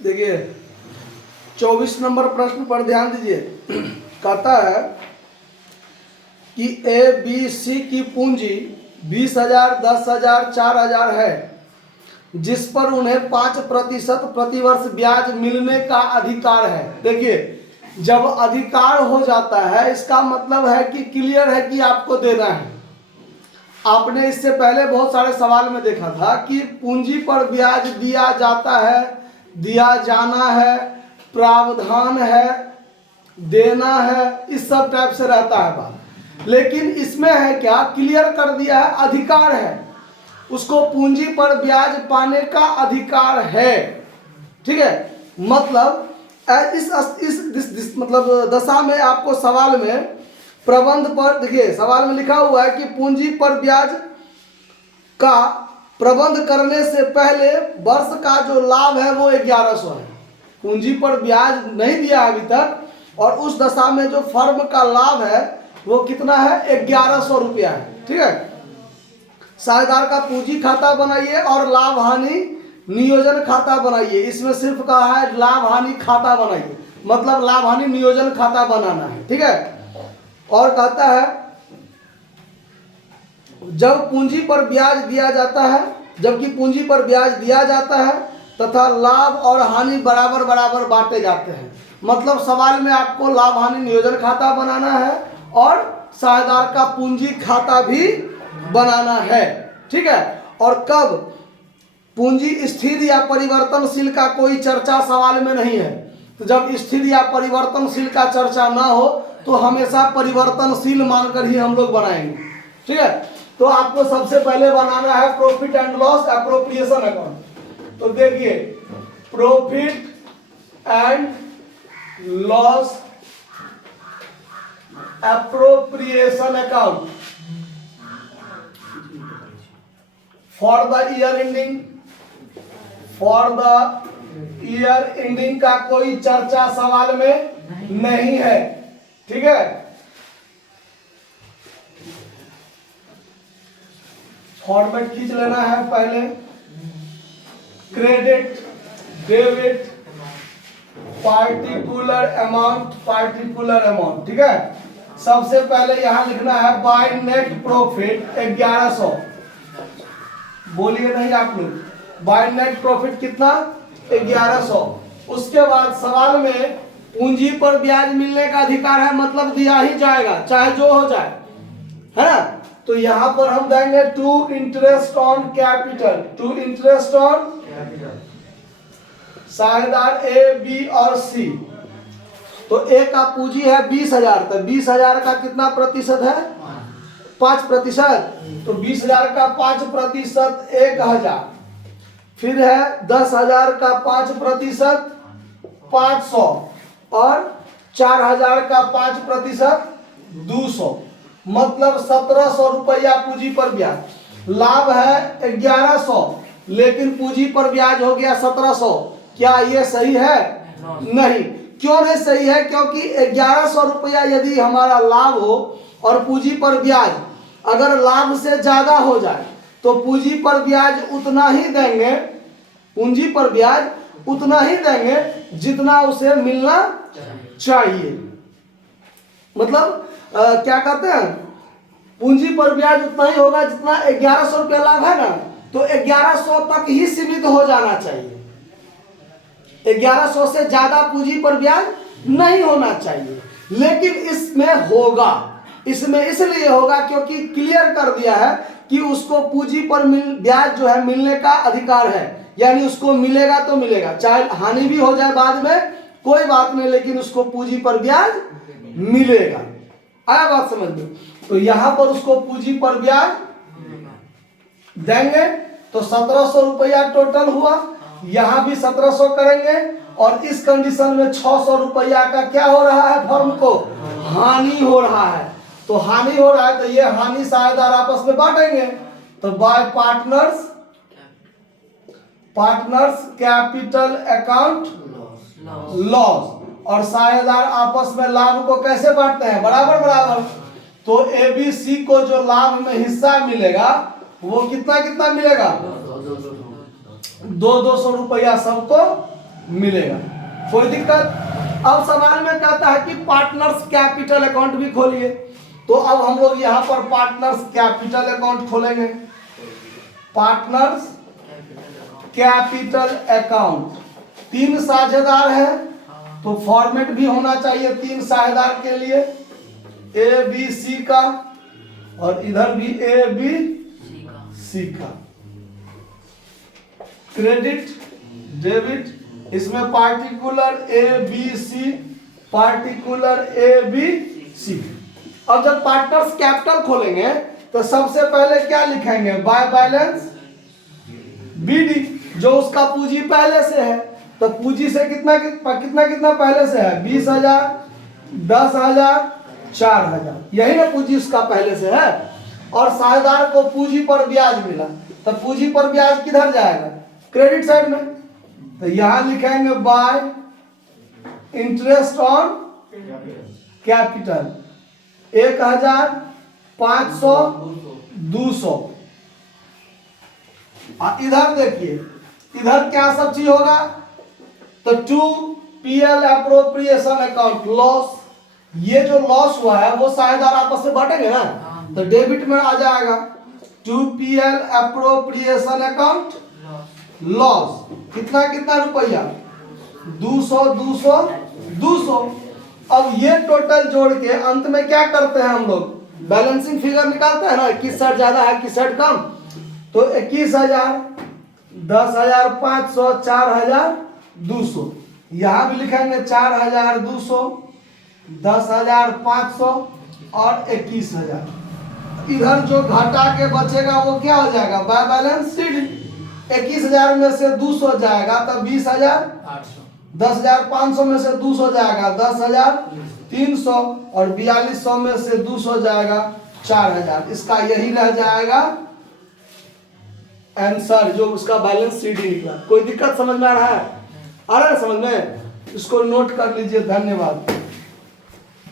देखिए 24 नंबर प्रश्न पर ध्यान दीजिए। कहता है कि ए बी सी की पूंजी 20,000, 10,000, 4,000 है, जिस पर उन्हें 5% प्रतिवर्ष ब्याज मिलने का अधिकार है। देखिए जब अधिकार हो जाता है इसका मतलब है कि क्लियर है कि आपको देना है। आपने इससे पहले बहुत सारे सवाल में देखा था कि पूंजी पर ब्याज दिया जाता है, दिया जाना है, प्रावधान है, देना है, इस सब टाइप से रहता है बात। लेकिन इसमें है क्या, क्लियर कर दिया है, अधिकार है, उसको पूंजी पर ब्याज पाने का अधिकार है। ठीक है, मतलब इस मतलब दशा में आपको सवाल में प्रबंध पर, देखिए सवाल में लिखा हुआ है कि पूंजी पर ब्याज का प्रबंध करने से पहले वर्ष का जो लाभ है वो 1100 है। पूंजी पर ब्याज नहीं दिया अभी तक, और उस दशा में जो फर्म का लाभ है वो कितना है, 1100 रुपया है। ठीक है, साझेदार का पूंजी खाता बनाइए और लाभ हानि नियोजन खाता बनाइए। इसमें सिर्फ कहा है लाभ हानि खाता बनाइए, मतलब लाभ हानि नियोजन खाता बनाना है। ठीक है, और कहता है जब पूंजी पर ब्याज दिया जाता है, जबकि पूंजी पर ब्याज दिया जाता है तथा लाभ और हानि बराबर बराबर बांटे जाते हैं। मतलब सवाल में आपको लाभ हानि नियोजन खाता बनाना है और साझेदार का पूंजी खाता भी बनाना है। ठीक है, और कब पूंजी स्थिर या परिवर्तनशील का कोई चर्चा सवाल में नहीं है। तो जब स्थिर या परिवर्तनशील का चर्चा ना हो तो हमेशा परिवर्तनशील मानकर ही हम लोग बनाएंगे। ठीक है, तो आपको सबसे पहले बनाना है profit and loss appropriation account. तो देखिए profit and loss appropriation account for the year ending, for the year ending का कोई चर्चा सवाल में नहीं है। ठीक है, फॉर्मेट खींच लेना है पहले, credit, debit, particular amount, particular amount. ठीक है, सबसे पहले यहां लिखना है बाय नेट प्रॉफिट 1100। बोलिए नहीं आप लोग, बाय नेट प्रॉफिट कितना, 1100। उसके बाद सवाल में पूंजी पर ब्याज मिलने का अधिकार है, मतलब दिया ही जाएगा चाहे जो हो जाए, है ना। तो यहां पर हम देंगे to interest on capital, to interest on साझेदार ए, बी और सी। तो ए का पूंजी है 20,000, तो 20,000 का कितना प्रतिशत है, 5%। तो 20,000 का 5% 1,000, फिर है 10,000 का 5% 500, और 4,000 का 5% 200, मतलब 1,700 रुपया पूंजी पर ब्याज। लाभ है 1100 लेकिन पूंजी पर ब्याज हो गया 1,700। क्या ये सही है? नहीं। क्यों नहीं सही है? क्योंकि 1,100 रुपया यदि हमारा लाभ हो और पूंजी पर ब्याज अगर लाभ से ज्यादा हो जाए तो पूंजी पर ब्याज उतना ही देंगे, पूंजी पर ब्याज उतना ही देंगे जितना उसे मिलना चाहिए। मतलब क्या कहते हैं, पूंजी पर ब्याज उतना ही होगा जितना 1,100 रुपया लाभ है ना, तो 1,100 तक ही सीमित हो जाना चाहिए। 1,100 से ज्यादा पूंजी पर ब्याज नहीं होना चाहिए। लेकिन इसमें होगा, इसमें इसलिए होगा क्योंकि क्लियर कर दिया है कि उसको पूंजी पर ब्याज जो है मिलने का अधिकार है, यानी उसको मिलेगा तो मिलेगा, चाहे हानि भी हो जाए बाद में कोई बात नहीं, लेकिन उसको पूंजी पर ब्याज मिलेगा। आया बात समझ में? तो यहां पर उसको पूंजी पर ब्याज देंगे तो 1,700 रुपया टोटल हुआ, यहां भी 1,700 करेंगे, और इस कंडीशन में 600 रुपया का क्या हो रहा है, फर्म को हानि हो रहा है। तो हानि हो रहा है तो ये हानि साझेदार आपस में बांटेंगे। तो bye partners, partners capital account loss, और साझेदार आपस में लाभ को कैसे बांटते हैं, बराबर बराबर। तो एबीसी को जो लाभ में हिस्सा मिलेगा वो कितना कितना मिलेगा, 200 रुपया सबको मिलेगा। कोई दिक्कत? अब सवाल में कहता है कि पार्टनर्स कैपिटल अकाउंट भी खोलिए, तो अब हम लोग यहाँ पर पार्टनर्स कैपिटल अकाउंट खोलेंगे। पार्टनर्स कैपिटल अकाउंट, 3 साझेदार है तो फॉर्मेट भी होना चाहिए 3 साझेदार के लिए, ए बी सी का, और इधर भी ए बी सी का। क्रेडिट डेबिट, इसमें particular A B C, particular A B C. अब जब पार्टनर्स कैपिटल खोलेंगे तो सबसे पहले क्या लिखेंगे? बाय बैलेंस बीडी, जो उसका पूंजी पहले से है, तो पूंजी से कितना कितना पहले से है? 20,000, 10,000, 4,000, यही ना पूंजी उसका पहले से है। और साझेदार को पूंजी पर ब्याज मिला, तो पूंजी पर ब्याज किधर जाएगा? क्रेडिट साइड में। तो यहां लिखेंगे बाय इंटरेस्ट ऑन कैपिटल 1,000, 500, 200। इधर देखिए, इधर क्या सब चीज होगा? तो 2PL अप्रोप्रिएशन अकाउंट लॉस, ये जो लॉस हुआ है वो साझेदार आपस में बांटेंगे ना, तो डेबिट में आ जाएगा 2PL अप्रोप्रिएशन अकाउंट लॉस। कितना रुपया? 200, 200, 200। अब ये टोटल जोड़ के अंत में क्या करते हैं हम लोग? बैलेंसिंग फिगर निकालते हैं ना, किस साइड ज्यादा है किस साइड कम। तो 21,000, 10,500, 4,200, यहाँ भी लिखेंगे 4,200, 10,500 और 21,000। इधर जो घटा के बचेगा वो क्या हो जाएगा? By balance sheet. 21,000 में से 200 जाएगा तो 20,000, 10,500 में से 200 जाएगा 10,300, और 4,200 में से 200 जाएगा 4,000। इसका यही रह जाएगा आंसर, जो उसका बैलेंस शीट निकला। कोई दिक्कत समझ में आ रहा है? आ रहा है समझ में? इसको नोट कर लीजिए। धन्यवाद।